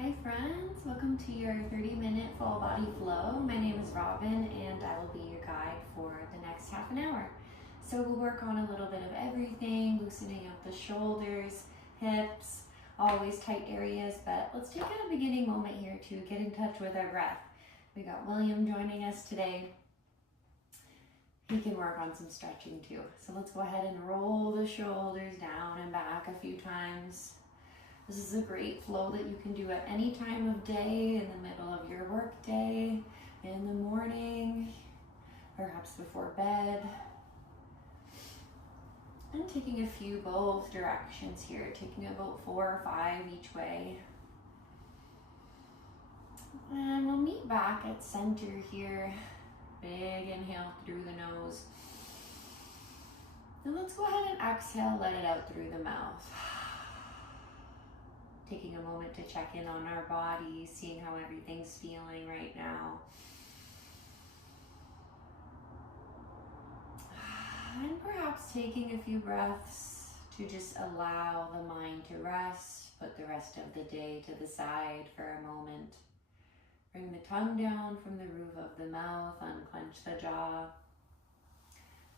Hi friends, welcome to your 30-minute full body flow. My name is Robyn and I will be your guide for the next half an hour. So we'll work on a little bit of everything, loosening up the shoulders, hips, always tight areas, but let's take a beginning moment here to get in touch with our breath. We got William joining us today. He can work on some stretching too. So let's go ahead and roll the shoulders down and back a few times. This is a great flow that you can do at any time of day, in the middle of your work day, in the morning, perhaps before bed. And taking a few both directions here, taking about 4 or 5 each way. And we'll meet back at center here. Big inhale through the nose. And let's go ahead and exhale, let it out through the mouth. Taking a moment to check in on our body, seeing how everything's feeling right now. And perhaps taking a few breaths to just allow the mind to rest, put the rest of the day to the side for a moment. Bring the tongue down from the roof of the mouth, unclench the jaw.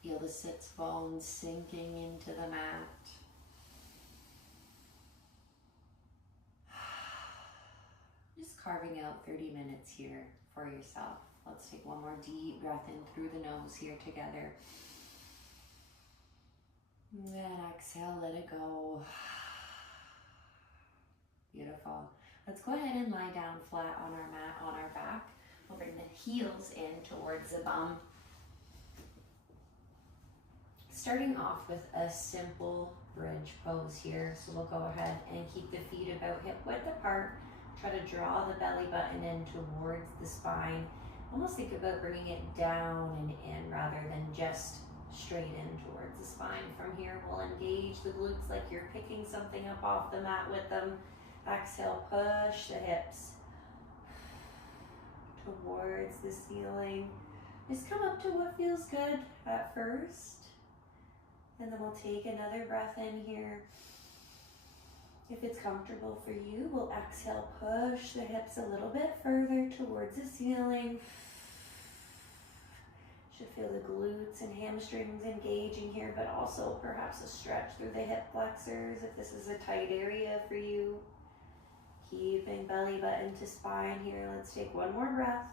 Feel the sits bones sinking into the mat. Just carving out 30 minutes here for yourself. Let's take one more deep breath in through the nose here together. And then exhale, let it go. Beautiful. Let's go ahead and lie down flat on our mat, on our back. We'll bring the heels in towards the bum. Starting off with a simple bridge pose here. So we'll go ahead and keep the feet about hip width apart. Try to draw the belly button in towards the spine. Almost think about bringing it down and in rather than just straight in towards the spine. From here, we'll engage the glutes like you're picking something up off the mat with them. Exhale, push the hips towards the ceiling. Just come up to what feels good at first. And then we'll take another breath in here. If it's comfortable for you, we'll exhale, push the hips a little bit further towards the ceiling. Should feel the glutes and hamstrings engaging here, but also perhaps a stretch through the hip flexors if this is a tight area for you. Keeping belly button to spine here. Let's take one more breath.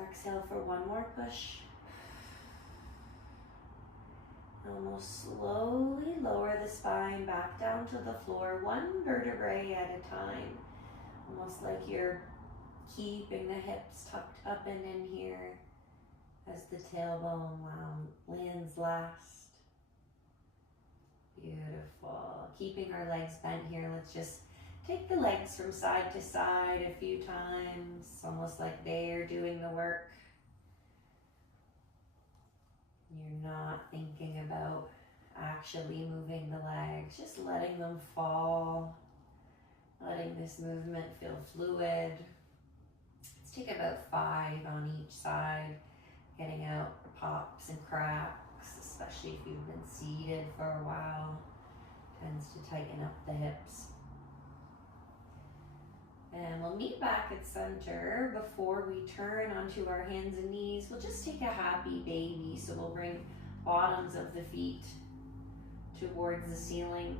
Exhale for one more push. Almost slowly lower the spine back down to the floor, one vertebrae at a time. Almost like you're keeping the hips tucked up and in here as the tailbone lands last. Beautiful. Keeping our legs bent here, let's just take the legs from side to side a few times, almost like they're doing the work. You're not thinking about actually moving the legs, just letting them fall, letting this movement feel fluid. Let's take about 5 on each side, getting out pops and cracks, especially if you've been seated for a while. Tends to tighten up the hips. And we'll meet back at center. Before we turn onto our hands and knees, we'll just take a happy baby. So we'll bring bottoms of the feet towards the ceiling.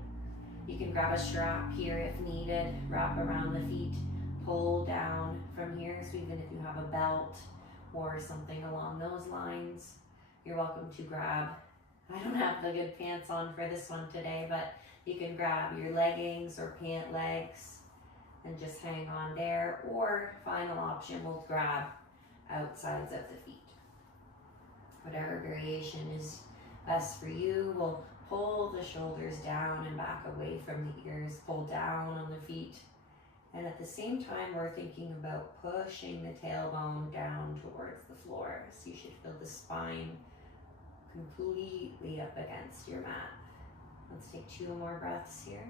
You can grab a strap here if needed, wrap around the feet, pull down from here. So even if you have a belt or something along those lines, you're welcome to grab. I don't have the good pants on for this one today, but you can grab your leggings or pant legs and just hang on there, or final option, we'll grab outsides of the feet. Whatever variation is best for you. We'll pull the shoulders down and back away from the ears, pull down on the feet. And at the same time, we're thinking about pushing the tailbone down towards the floor. So you should feel the spine completely up against your mat. Let's take 2 more breaths here.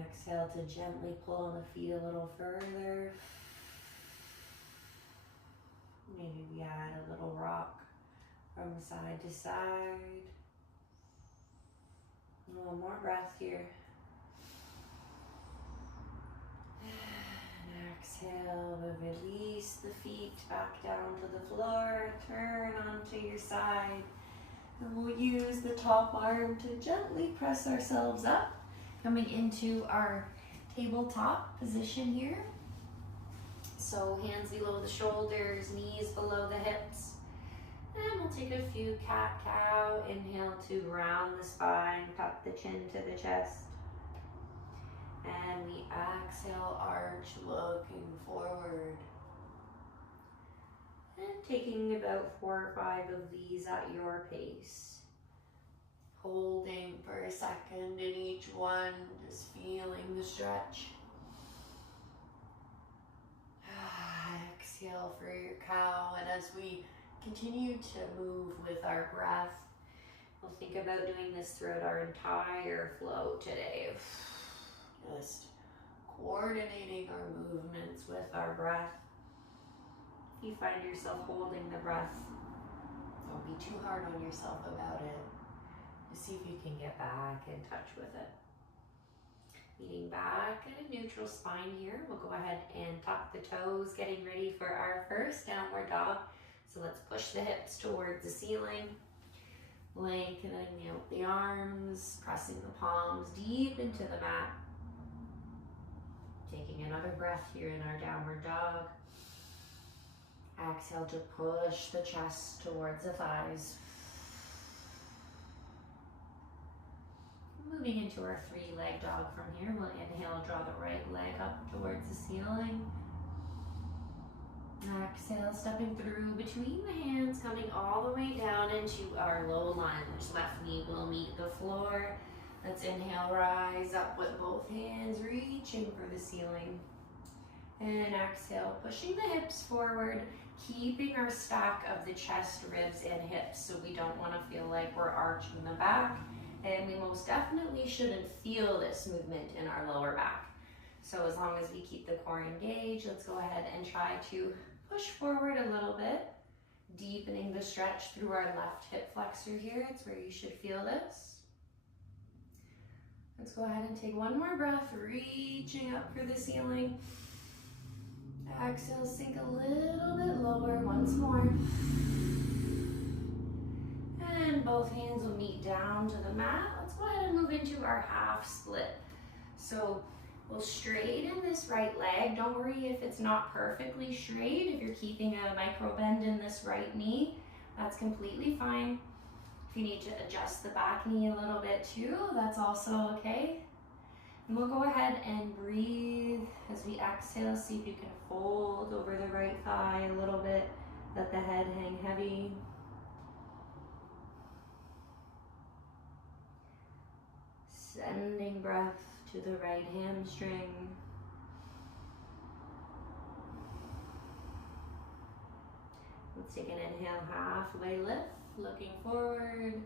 Exhale to gently pull on the feet a little further. Maybe we add a little rock from side to side. One more breath here. back down to the floor, turn onto your side. And we'll use the top arm to gently press ourselves up, coming into our tabletop position here. So hands below the shoulders, knees below the hips. And we'll take a few cat-cow. Inhale to round the spine, tuck the chin to the chest. And we exhale, arch, looking forward. And taking about 4 or 5 of these at your pace. Holding for a second in each one, just feeling the stretch. Exhale for your cow, and as we continue to move with our breath, we'll think about doing this throughout our entire flow today. Just coordinating our movements with our breath. If you find yourself holding the breath, don't be too hard on yourself about it. Just see if you can get back in touch with it. Leaning back at a neutral spine here. We'll go ahead and tuck the toes, getting ready for our first downward dog. So let's push the hips towards the ceiling. Lengthening out the arms, pressing the palms deep into the mat. Taking another breath here in our downward dog. Exhale to push the chest towards the thighs. Moving into our 3-leg dog from here, we'll inhale, draw the right leg up towards the ceiling. Exhale, stepping through between the hands, coming all the way down into our low lunge. Left knee will meet the floor. Let's inhale, rise up with both hands, reaching for the ceiling. And exhale, pushing the hips forward, keeping our stack of the chest, ribs, and hips, so we don't want to feel like we're arching the back. And we most definitely shouldn't feel this movement in our lower back. So as long as we keep the core engaged, let's go ahead and try to push forward a little bit, deepening the stretch through our left hip flexor here. It's where you should feel this. Let's go ahead and take one more breath, reaching up for the ceiling. Exhale, sink a little bit lower once more. And both hands will meet down to the mat. Let's go ahead and move into our half split. So we'll straighten this right leg. Don't worry if it's not perfectly straight. If you're keeping a micro bend in this right knee, that's completely fine. If you need to adjust the back knee a little bit too, that's also okay. And we'll go ahead and breathe as we exhale. See if you can fold over the right thigh a little bit. Let the head hang heavy. Sending breath to the right hamstring. Let's take an inhale, halfway lift, looking forward.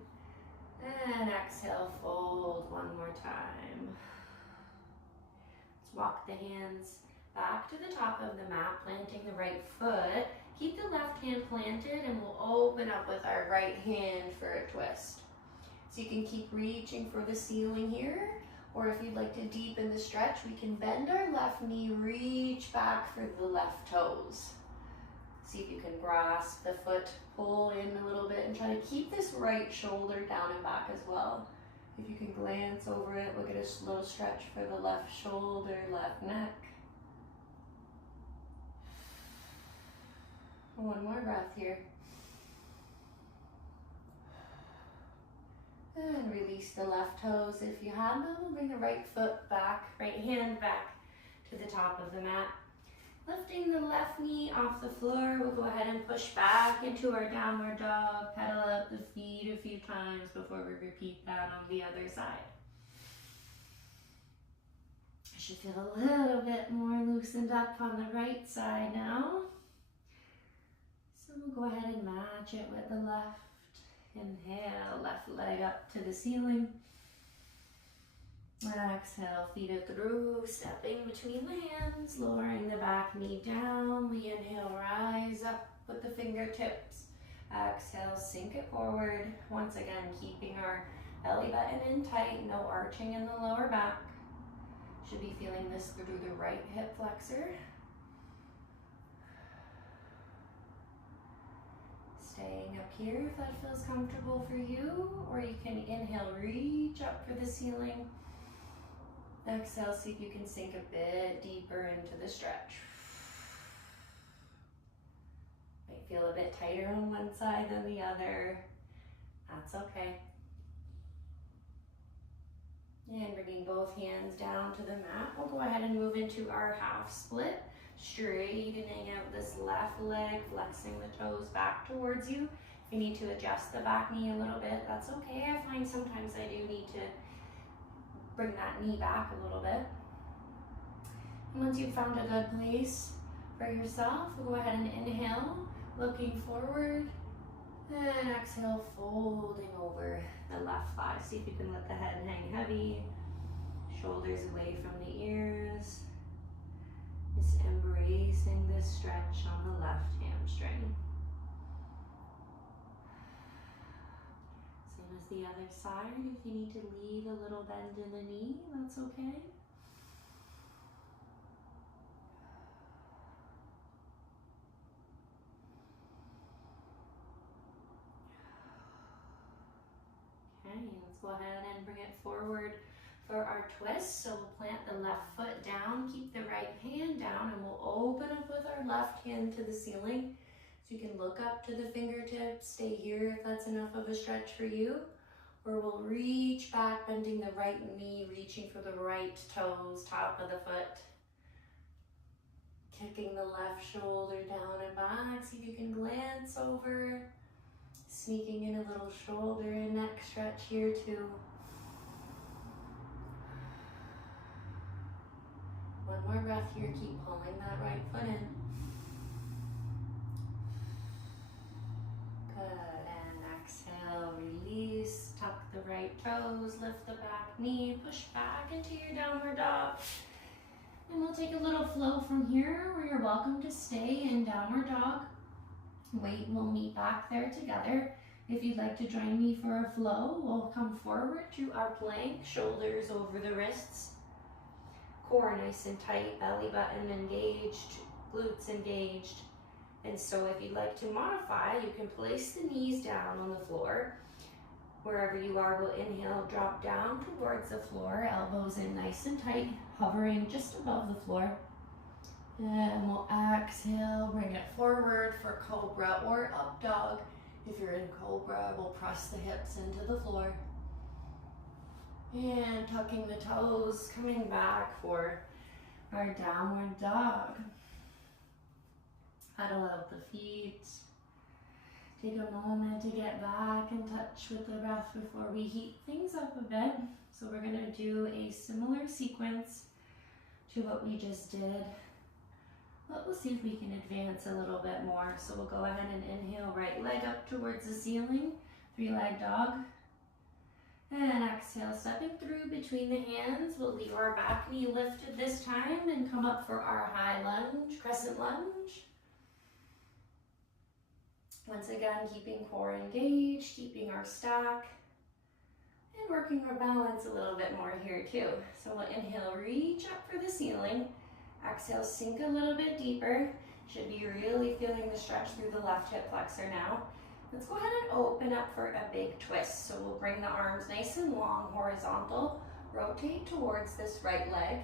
And exhale, fold one more time. Let's walk the hands back to the top of the mat, planting the right foot. Keep the left hand planted and we'll open up with our right hand for a twist. So you can keep reaching for the ceiling here, or if you'd like to deepen the stretch, we can bend our left knee, reach back for the left toes. See if you can grasp the foot, pull in a little bit, and try to keep this right shoulder down and back as well. If you can glance over it, look at a little stretch for the left shoulder, left neck. One more breath here. And release the left toes if you have them. We'll bring the right foot back, right hand back to the top of the mat. Lifting the left knee off the floor, we'll go ahead and push back into our downward dog. Pedal up the feet a few times before we repeat that on the other side. I should feel a little bit more loosened up on the right side now. So we'll go ahead and match it with the left. Inhale, left leg up to the ceiling. Exhale, feet it through, stepping between the hands, lowering the back knee down. We inhale, rise up with the fingertips. Exhale, sink it forward. Once again, keeping our belly button in tight, no arching in the lower back. Should be feeling this through the right hip flexor. Staying up here if that feels comfortable for you, or you can inhale, reach up for the ceiling. Exhale, see if you can sink a bit deeper into the stretch. Might feel a bit tighter on one side than the other. That's okay. And bringing both hands down to the mat, we'll go ahead and move into our half split, straightening out this left leg, flexing the toes back towards you. If you need to adjust the back knee a little bit, that's okay. I find sometimes I do need to bring that knee back a little bit. And once you've found a good place for yourself, we'll go ahead and inhale, looking forward, and exhale, folding over the left thigh. See if you can let the head hang heavy, shoulders away from the ears. Just embracing this stretch on the left hamstring. Same as the other side. If you need to leave a little bend in the knee, that's okay. Okay, let's go ahead and bring it forward for our twist. So we'll plant the left foot down, keep the right hand down, and we'll open up with our left hand to the ceiling. So you can look up to the fingertips, stay here if that's enough of a stretch for you. Or we'll reach back, bending the right knee, reaching for the right toes, top of the foot. Kicking the left shoulder down and back. See if you can glance over. Sneaking in a little shoulder and neck stretch here too. One more breath here, keep pulling that right foot in. Good, and exhale, release, tuck the right toes, lift the back knee, push back into your downward dog. And we'll take a little flow from here where you're welcome to stay in downward dog. Weight will meet back there together. If you'd like to join me for a flow, we'll come forward to our plank, shoulders over the wrists. Core nice and tight, belly button engaged, glutes engaged. And so if you'd like to modify, you can place the knees down on the floor. Wherever you are, we'll inhale, drop down towards the floor, elbows in nice and tight, hovering just above the floor. And we'll exhale, bring it forward for cobra or up dog. If you're in cobra, we'll press the hips into the floor. And tucking the toes, coming back for our downward dog. Huddle out the feet. Take a moment to get back in touch with the breath before we heat things up a bit. So we're gonna do a similar sequence to what we just did, but we'll see if we can advance a little bit more. So we'll go ahead and inhale, right leg up towards the ceiling, 3-leg dog. And exhale, stepping through between the hands. We'll leave our back knee lifted this time and come up for our high lunge, crescent lunge. Once again, keeping core engaged, keeping our stack, and working our balance a little bit more here too. So we'll inhale, reach up for the ceiling. Exhale, sink a little bit deeper. Should be really feeling the stretch through the left hip flexor now. Let's go ahead and open up for a big twist. So we'll bring the arms nice and long, horizontal. Rotate towards this right leg.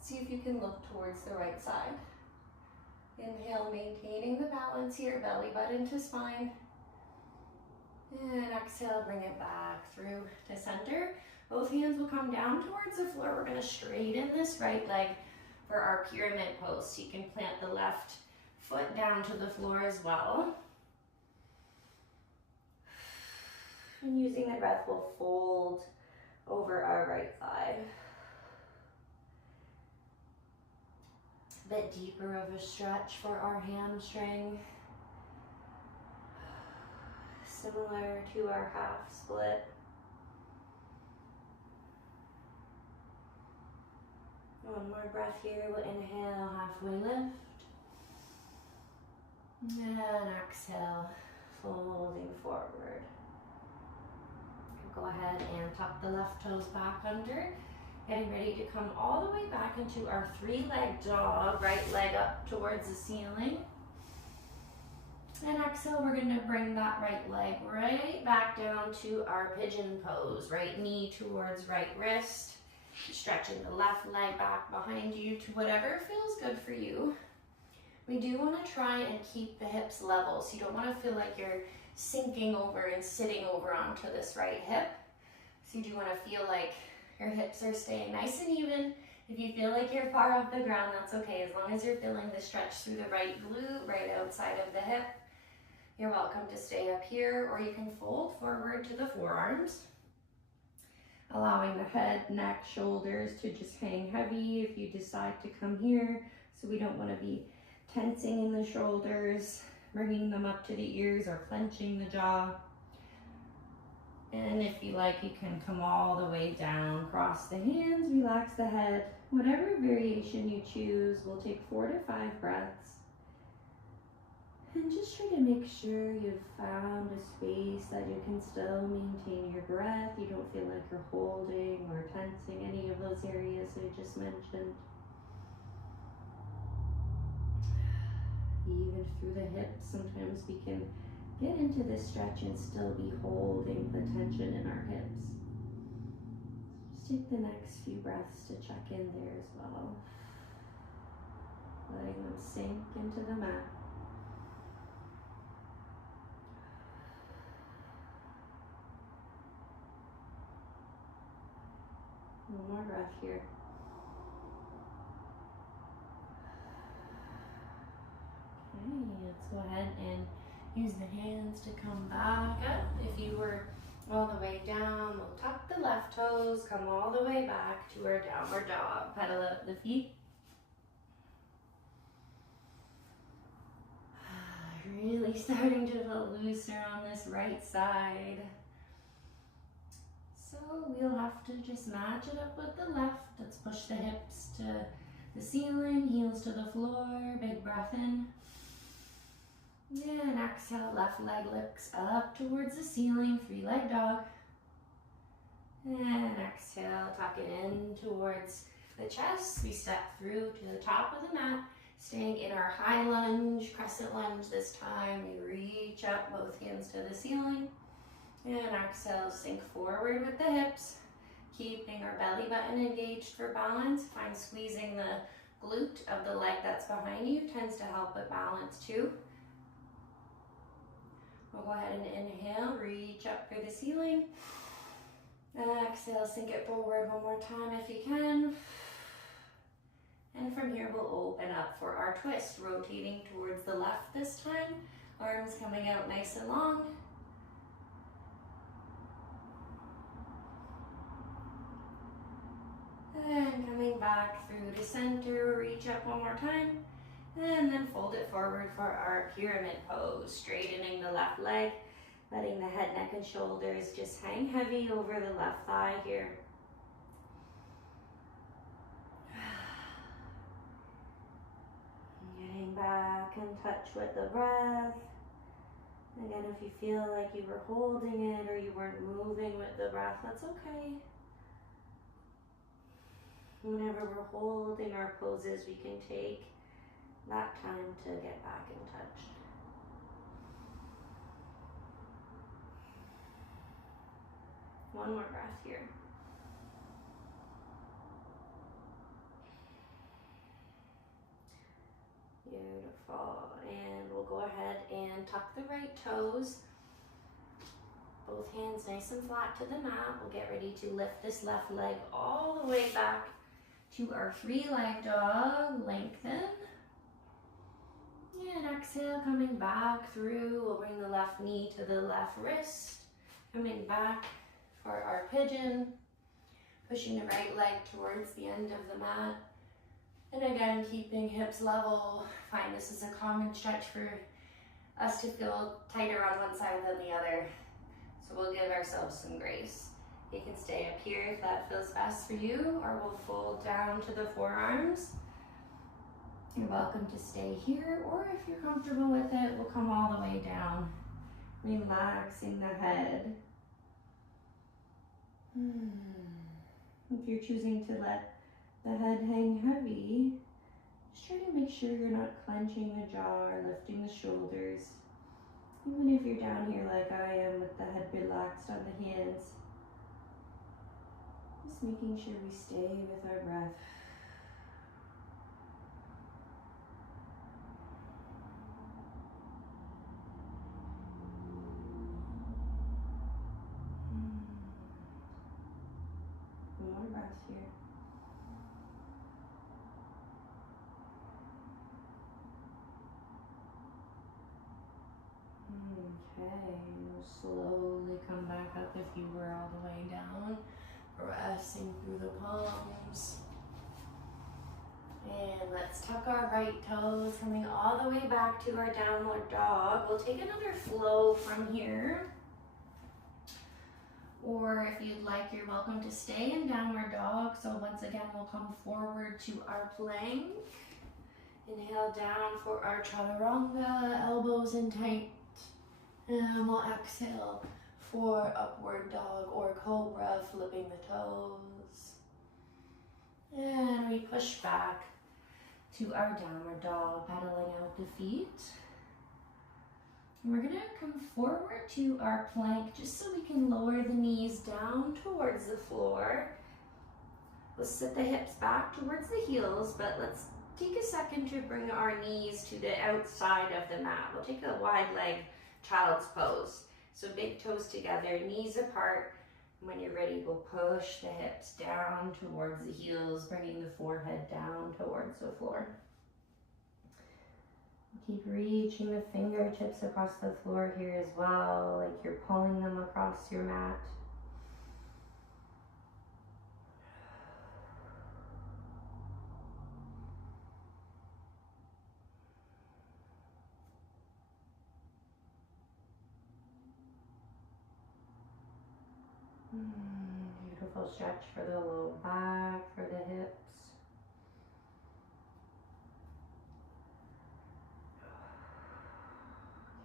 See if you can look towards the right side. Inhale, maintaining the balance here, belly button to spine. And exhale, bring it back through to center. Both hands will come down towards the floor. We're gonna straighten this right leg for our pyramid pose. So you can plant the left foot down to the floor as well. And using the breath, we'll fold over our right thigh. A bit deeper of a stretch for our hamstring. Similar to our half split. One more breath here. We'll inhale, halfway lift. And exhale, folding forward. Go ahead and tuck the left toes back under. Getting ready to come all the way back into our 3-leg dog. Right leg up towards the ceiling. And exhale, we're gonna bring that right leg right back down to our pigeon pose. Right knee towards right wrist. Stretching the left leg back behind you to whatever feels good for you. We do want to try and keep the hips level, so you don't want to feel like you're sinking over and sitting over onto this right hip. So you do want to feel like your hips are staying nice and even. If you feel like you're far off the ground, that's okay. As long as you're feeling the stretch through the right glute, right outside of the hip, you're welcome to stay up here, or you can fold forward to the forearms. Allowing the head, neck, shoulders to just hang heavy if you decide to come here. So we don't want to be tensing in the shoulders, bringing them up to the ears, or clenching the jaw. And if you like, you can come all the way down, cross the hands, relax the head. Whatever variation you choose, we'll take 4 to 5 breaths. And just try to make sure you've found a space that you can still maintain your breath. You don't feel like you're holding or tensing any of those areas I just mentioned. Even through the hips, sometimes we can get into this stretch and still be holding the tension in our hips. Just take the next few breaths to check in there as well. Letting them sink into the mat. One more breath here. Okay, let's go ahead and use the hands to come back up. If you were all the way down, we'll tuck the left toes, come all the way back to our downward dog. Pedal up the feet. Really starting to feel looser on this right side. So we'll have to just match it up with the left. Let's push the hips to the ceiling, heels to the floor. Big breath in. And exhale, left leg lifts up towards the ceiling, 3-leg dog. And exhale, tuck it in towards the chest. We step through to the top of the mat, staying in our high lunge, crescent lunge this time. We reach up, both hands to the ceiling. And exhale, sink forward with the hips, keeping our belly button engaged for balance. Find squeezing the glute of the leg that's behind you tends to help with balance too. We'll go ahead and inhale, reach up through the ceiling. Exhale, sink it forward one more time if you can. And from here, we'll open up for our twist, rotating towards the left this time. Arms coming out nice and long. And coming back through to center, reach up one more time. And then fold it forward for our pyramid pose, straightening the left leg, letting the head, neck, and shoulders just hang heavy over the left thigh here. Getting back in touch with the breath. Again, if you feel like you were holding it or you weren't moving with the breath, that's okay. Whenever we're holding our poses, we can take that time to get back in touch. One more breath here. Beautiful. And we'll go ahead and tuck the right toes. Both hands nice and flat to the mat. We'll get ready to lift this left leg all the way back to our 3-leg dog. Lengthen. And exhale, coming back through. We'll bring the left knee to the left wrist. Coming back for our pigeon. Pushing the right leg towards the end of the mat. And again, keeping hips level. Find this is a common stretch for us to feel tighter on one side than the other. So we'll give ourselves some grace. You can stay up here if that feels best for you, or we'll fold down to the forearms. You're welcome to stay here, or if you're comfortable with it, we'll come all the way down, relaxing the head. If you're choosing to let the head hang heavy, just try to make sure you're not clenching the jaw or lifting the shoulders. Even if you're down here like I am with the head relaxed on the hands, just making sure we stay with our breath. One more breath here. Okay, slowly come back up if you were all the way down. Pressing through the palms. And let's tuck our right toes, coming all the way back to our downward dog. We'll take another flow from here. Or if you'd like, you're welcome to stay in downward dog. So once again, we'll come forward to our plank. Inhale down for our chaturanga, elbows in tight. And we'll exhale for upward dog or cobra, flipping the toes. And we push back to our downward dog, pedaling out the feet. And we're gonna come forward to our plank just so we can lower the knees down towards the floor. Let's sit the hips back towards the heels, but let's take a second to bring our knees to the outside of the mat. We'll take a wide leg child's pose. So big toes together, knees apart. When you're ready, we'll push the hips down towards the heels, bringing the forehead down towards the floor. Keep reaching the fingertips across the floor here as well, like you're pulling them across your mat. Beautiful stretch for the low back, for the hips.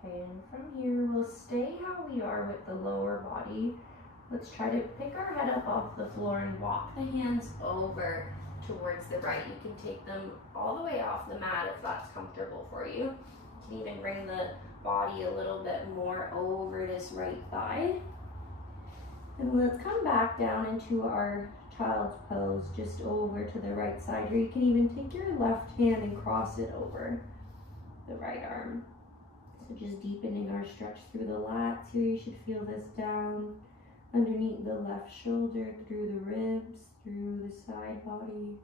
Okay, and from here, we'll stay how we are with the lower body. Let's try to pick our head up off the floor and walk the hands over towards the right. You can take them all the way off the mat if that's comfortable for you. You can even bring the body a little bit more over this right thigh. And let's come back down into our child's pose, just over to the right side. Or you can even take your left hand and cross it over the right arm. So just deepening our stretch through the lats here. You should feel this down underneath the left shoulder, through the ribs, through the side body.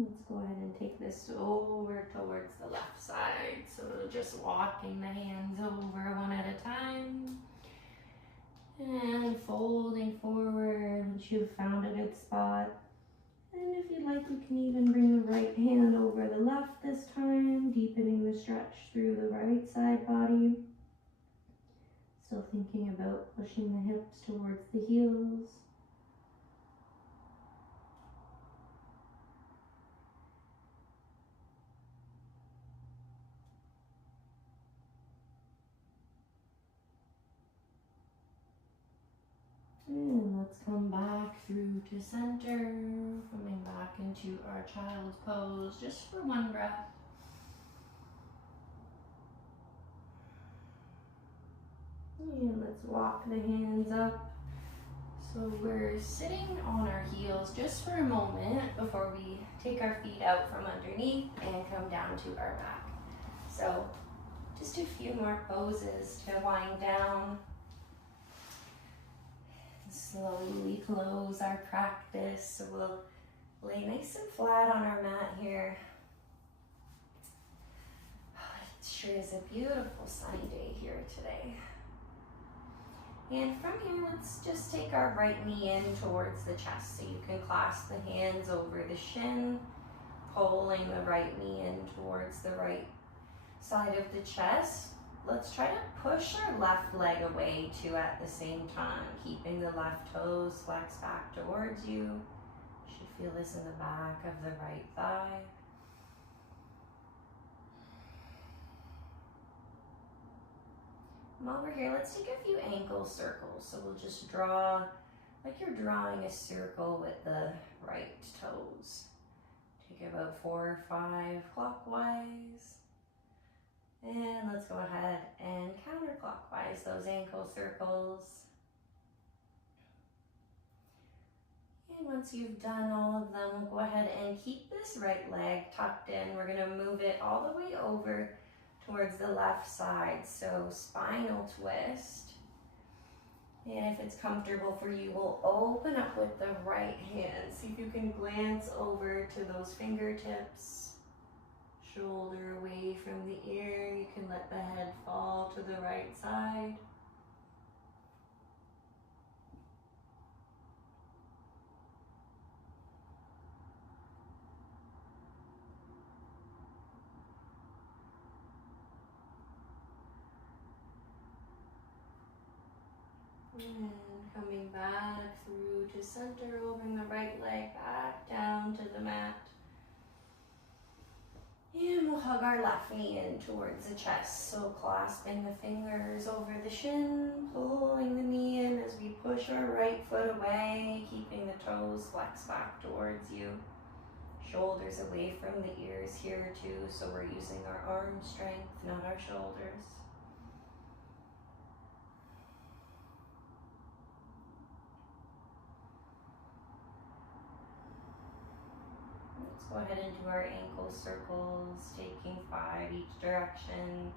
Let's go ahead and take this over towards the left side. So just walking the hands over one at a time. And folding forward once you've found a good spot. And if you'd like, you can even bring the right hand over the left this time, deepening the stretch through the right side body. Still thinking about pushing the hips towards the heels. And let's come back through to center, coming back into our child's pose just for one breath. And let's walk the hands up. So we're sitting on our heels just for a moment before we take our feet out from underneath and come down to our back. So just a few more poses to wind down. Slowly close our practice. So we'll lay nice and flat on our mat here. It sure is a beautiful sunny day here today. And from here, let's just take our right knee in towards the chest. So you can clasp the hands over the shin, pulling the right knee in towards the right side of the chest. Let's try to push our left leg away too at the same time, keeping the left toes flexed back towards you. You should feel this in the back of the right thigh. over here, let's take a few ankle circles. So we'll just draw like you're drawing a circle with the right toes. Take about 4 or 5 clockwise. And let's go ahead and counterclockwise those ankle circles. And once you've done all of them, we'll go ahead and keep this right leg tucked in. We're gonna move it all the way over towards the left side. So spinal twist. And if it's comfortable for you, we'll open up with the right hand. See if you can glance over to those fingertips. Shoulder away from the ear. You can let the head fall to the right side. And coming back through to center, we'll bring the right leg back down to the mat. And we'll hug our left knee in towards the chest. So clasping the fingers over the shin, pulling the knee in as we push our right foot away, keeping the toes flexed back towards you. Shoulders away from the ears here too, so we're using our arm strength, not our shoulders. Go ahead and do our ankle circles, taking 5 each direction.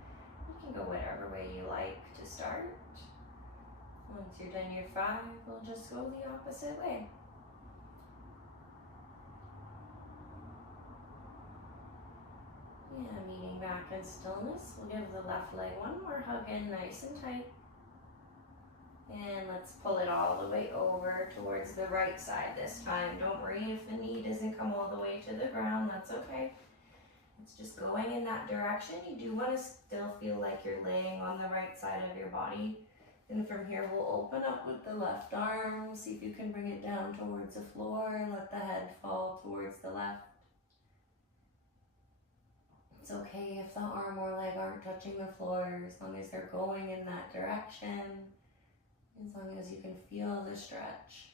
You can go whatever way you like to start. Once you're done your 5, we'll just go the opposite way. Yeah, meeting back in stillness. We'll give the left leg one more hug in, nice and tight. And let's pull it all the way over towards the right side this time. Don't worry if the knee doesn't come all the way to the ground, that's okay. It's just going in that direction. You do want to still feel like you're laying on the right side of your body. And from here, we'll open up with the left arm. See if you can bring it down towards the floor. Let the head fall towards the left. It's okay if the arm or leg aren't touching the floor, as long as they're going in that direction. As long as you can feel the stretch.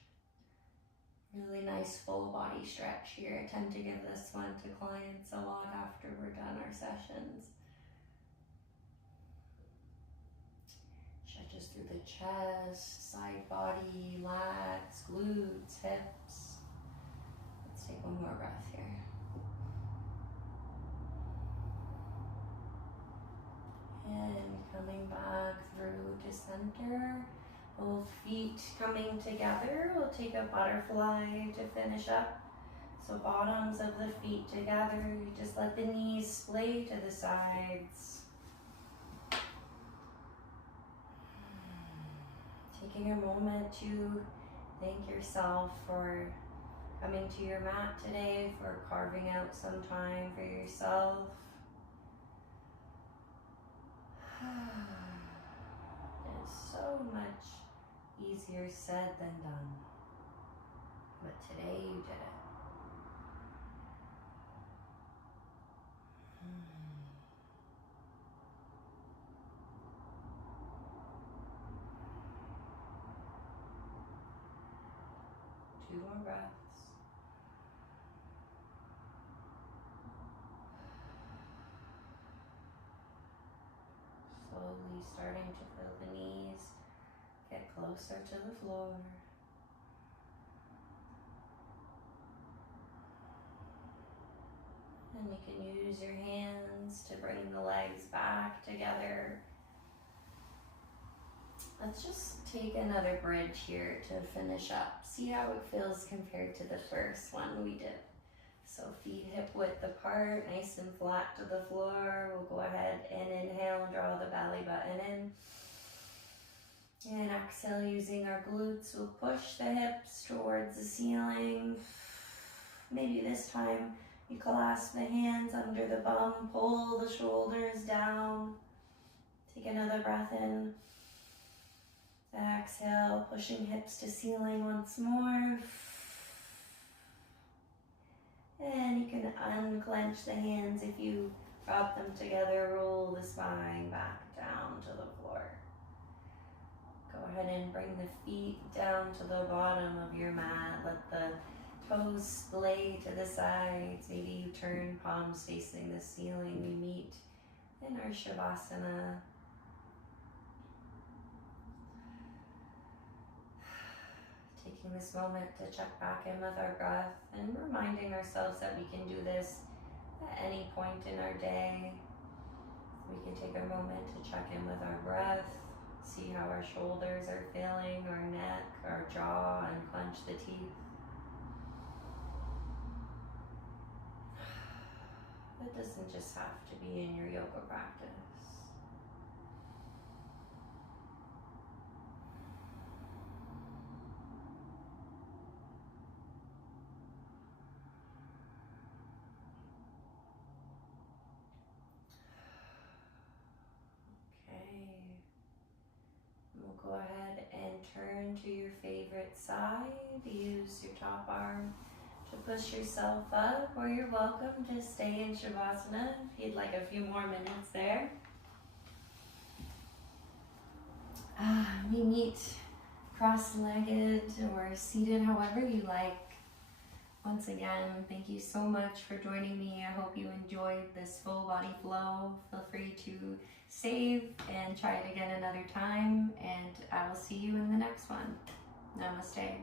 Really nice full body stretch here. I tend to give this one to clients a lot after we're done our sessions. Stretches through the chest, side body, lats, glutes, hips. Let's take one more breath here. And coming back through to center. Both feet coming together. We'll take a butterfly to finish up. So bottoms of the feet together. You just let the knees splay to the sides. Taking a moment to thank yourself for coming to your mat today, for carving out some time for yourself. It's so much easier said than done, but today you did it. Two more breaths. Slowly starting to feel the knees get closer to the floor. And you can use your hands to bring the legs back together. Let's just take another bridge here to finish up. See how it feels compared to the first one we did. So feet hip width apart, nice and flat to the floor. We'll go ahead and inhale, draw the belly button in. And exhale, using our glutes, we'll push the hips towards the ceiling. Maybe this time you clasp the hands under the bum, pull the shoulders down. Take another breath in. Exhale, pushing hips to ceiling once more. And you can unclench the hands if you rub them together, roll the spine back down to the floor. Go ahead and bring the feet down to the bottom of your mat. Let the toes splay to the sides. Maybe you turn palms facing the ceiling. We meet in our Shavasana. Taking this moment to check back in with our breath and reminding ourselves that we can do this at any point in our day. We can take a moment to check in with our breath, see how our shoulders are feeling, our neck, our jaw, and clench the teeth. It doesn't just have to be in your yoga practice. Go ahead and turn to your favorite side. Use your top arm to push yourself up, or you're welcome to stay in Shavasana if you'd like a few more minutes there. We meet cross-legged or seated, however you like. Once again, thank you so much for joining me. I hope you enjoyed this full body flow. Feel free to save and try it again another time, and I will see you in the next one. Namaste.